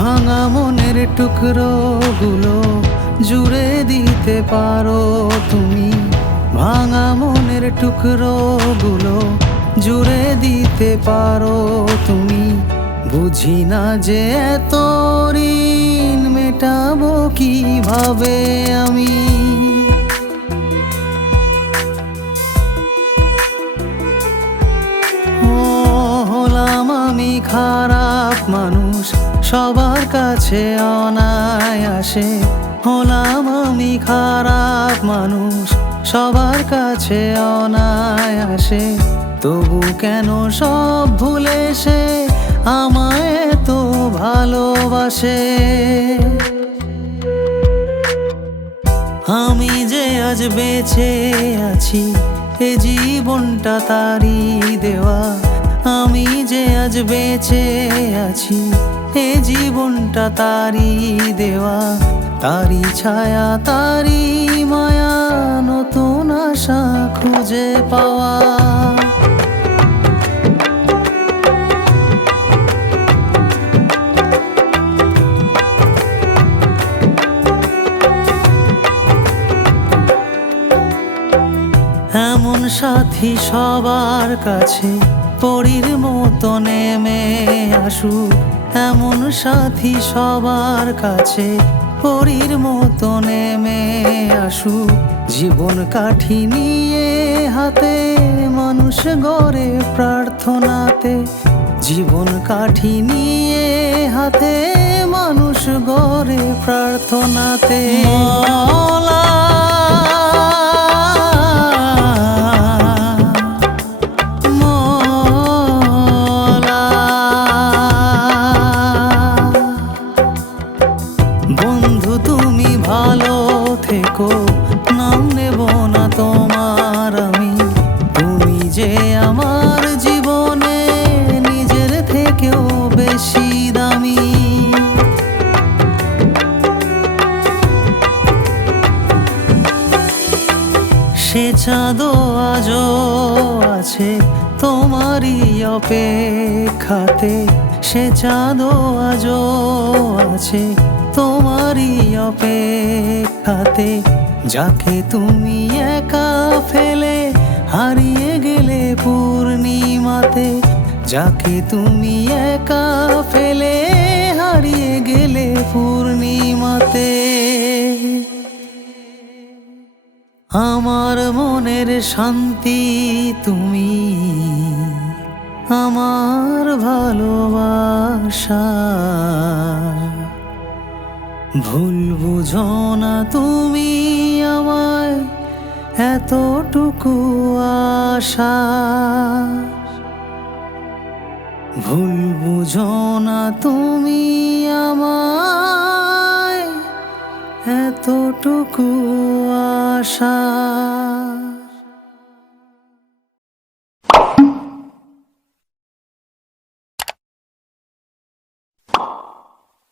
ভাঙা মনের টুকরো গুলো জুড়ে দিতে পারো তুমি। ভাঙা মনের টুকরো গুলো জুড়ে দিতে পারো তুমি। বুঝি না যে এত ঋণ মেটাবো কিভাবে আমি। হলাম আমি খারাপ মানুষ, সবার কাছে অনায়াসে। হলাম আমি খারাপ মানুষ, সবার কাছে অনায়াসে। তবু কেন সব ভুলে সে আমায় তো ভালোবাসে। আমি যে আজ বেঁচে আছি এ জীবনটা তারই দেওয়া। আমি যে আজ বেঁচে আছি এ জীবনটা তারই দেওয়া। তারই ছায়া তারই মায়া, নতুন আশা খুঁজে পাওয়া। এমন সাথী সবার কাছে পরীর মতো নেমে আসুক। এমন সাথী সবার কাছে পরীর মতো নেমে আসুক। জীবন কাঠি নিয়ে হাতে মানুষ গড়ে প্রার্থনাতে। জীবন কাঠি নিয়ে হাতে মানুষ গড়ে প্রার্থনাতে। বন্ধু তুমি ভালো থেকো, নাম নেব না তোমার আমি। তুমি যে আমার জীবনে নিজের থেকেও বেশি দামি। সে চাঁদও আজও আছে তোমারই অপেক্ষাতে। সে চাঁদও আজও আছে তোমারই অপেক্ষাতে। যাকে তুমি একা ফেলে হারিয়ে গেলে পূর্ণিমাতে। যাকে তুমি একা ফেলে হারিয়ে গেলে পূর্ণিমাতে। আমার মনের শান্তি তুমি, আমার ভালোবাসা। ভুল বুঝো না তুমি আমায়, এতটুকু আশা। ভুল বুঝো না তুমি আমায়, এতটুকু আশা।